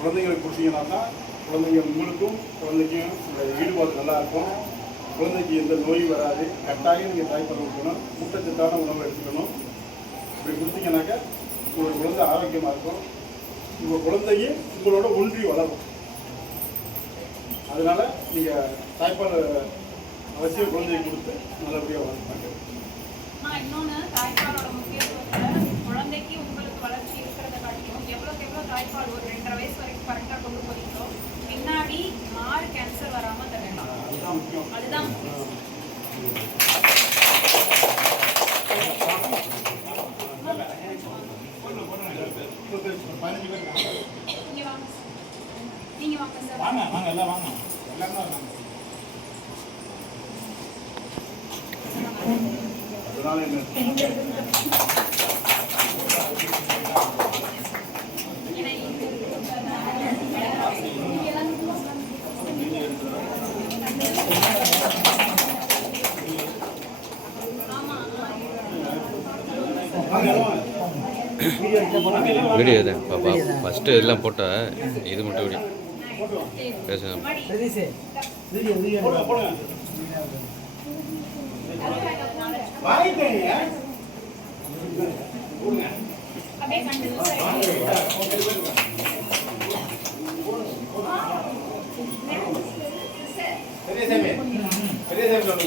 குழந்தைங்களை பிடிச்சிங்கன்னா தான் குழந்தைங்க உங்களுக்கும் குழந்தைக்கும் ஈடுபாடு நல்லா இருக்கும் குழந்தைக்கு எந்த நோயும் வராது. கட்டாயம் நீங்கள் தாய்ப்பால் கொடுக்கணும் ஊட்டச்சத்தான உணவு எடுத்துக்கணும். இப்படி கொடுத்தீங்கன்னாக்கா உங்களோட குழந்தை ஆரோக்கியமாக இருக்கும். உங்கள் குழந்தைய உங்களோட ஒன்றி வளரும். அதனால் நீங்கள் தாய்ப்பால் அவசியம் குழந்தையை கொடுத்து நல்லபடியாக வளர்ப்பாங்க ஆனா தாய்ப்பாலோட குழந்தைக்கு உங்களுக்கு வளர்ச்சி இருக்கிறத காட்டியும் எவ்வளோக்கு எவ்வளோ தாய்ப்பால் ஒரு ரெண்டரை வயசு வரைக்கும் கரெக்டா கொண்டு போறீங்களோ பின்னாடி மாறு கேன்சர் வராம தடுக்கலாம் அதுதான் முக்கியம். நீங்க வாங்க சார். வாங்க வாங்க வாங்க எல்லாம் வாங்க. எல்லாருமே வராங்க. அதனால என்ன ஏன்னா இது- ஆமா வாங்க எல்லாம் வாங்க. வீடியோ தான் பாப்பா ஃபஸ்ட்டு எல்லாம் போட்டா இது மட்டும் வீடியோ. பேசணும் பெரிய சாமி பெரிய சாமி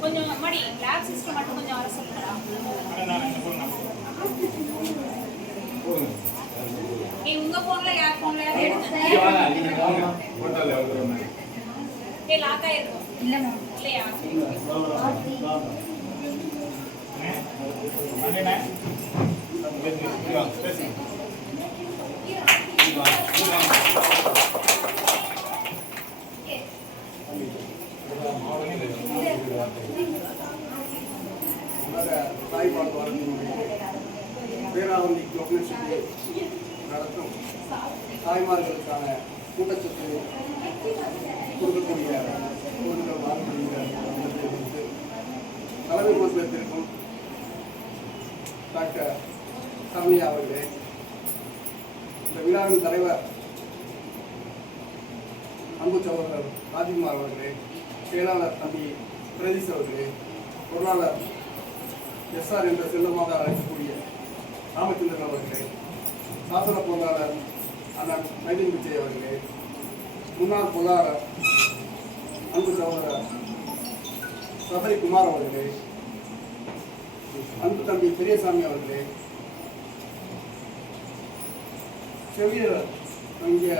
கொஞ்சம் மடி லேப் சிஸ்டம் மட்டும் கொஞ்சம் வர சொல்லுங்களா நீ உங்க போன்ல யார் போன்லயாவது எடுங்க ஏய் லாக் ஆயிருக்கும் இல்லையா? தாய்ப்பால் பேராவந்தி கோபனேஸ்வரி நடத்தும் தாய்மார்களுக்கான கூட்டச்சத்து கொடுக்கக்கூடிய கூடுதல் வாரப்படுகிற தலைமை பொறுப்பேற்றிருக்கும் டாக்டர் சரண்யா அவர்களே இந்த விழாவின் தலைவர் அன்பு சகோதரர் ராஜ்குமார் அவர்களே செயலாளர் தம்பி பிரதீஷ் அவர்களே பொருளாளர் எஸ்ஆர் என்ற செல்லமாக அழைக்கக்கூடிய ராமச்சந்திரன் அவர்களே சாசன பொருளாளர் அண்ணன் நவீன் விஜய் அவர்களே முன்னாள் பொருளாளர் அன்பு சகோதரர் சபரி குமார் அவர்களே அன்பு தம்பி பெரியசாமி அவர்களே செவிலியர் இங்கே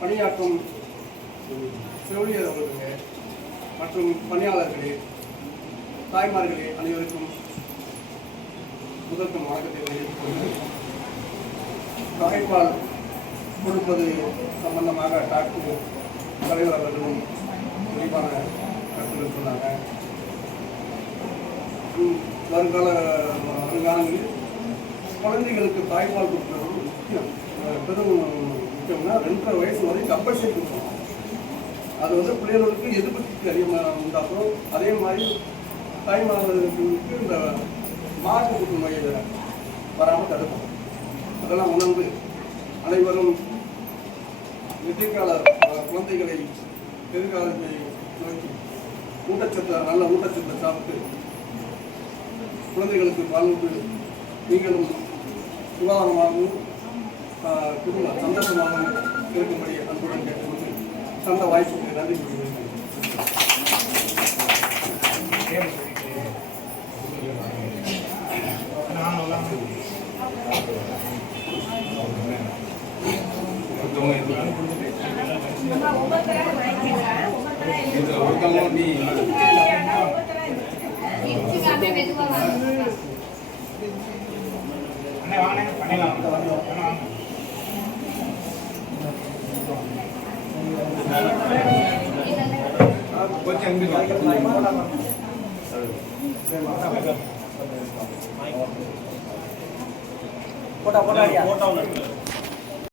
பணியாற்றும் செவிலியர் அவர்களே மற்றும் பணியாளர்களே தாய்மார்களே அனைவருக்கும் முதற்கும் வணக்கத்தை தெரிவித்துக் தாய்ப்பால் கொடுப்பது சம்பந்தமாக டாக்டர் தலைவர் அவர்களும் விரிவான கருத்துக்கள் சொன்னாங்க. வருங்கால வருங்காலங்களில் குழந்தைகளுக்கு தாய்ப்பால் கொடுக்குறது முக்கியம். பெரும் முக்கியம்னா ரெண்டரை வயசு வரை கம்பல்சரி கொடுக்கணும். அது வந்து பிள்ளைகளுக்கு எதிர்ப்பு அதிகமாக உண்டாக்கும் அதே மாதிரி தாய்மார்களுக்கு இந்த மார்பு புற்றுநோய் வராமல் தடுக்கும் அதெல்லாம் உணர்ந்து அனைவரும் எதிர்கால குழந்தைகளை எதிர்காலத்தை நோக்கி ஊட்டச்சத்தை நல்ல ஊட்டச்சத்தை சாப்பிட்டு குழந்தைகளுக்கு பாலூட்டு நீங்களும் சுகாதாரமாகவும் குடும்ப சந்தோஷமாகவும் இருக்கும்படி அன்புடன் கேட்டுக்கொண்டு தந்த வாய்ப்புக்கு நன்றி கூறுகிறேன். ஒருத்தவங்க நீ இல்லையாடா, ஒவ்வொருத்தரா எடுத்துக்கோங்க. கொஞ்சம் எங்கிட்டு வா. போட்டா போட்டா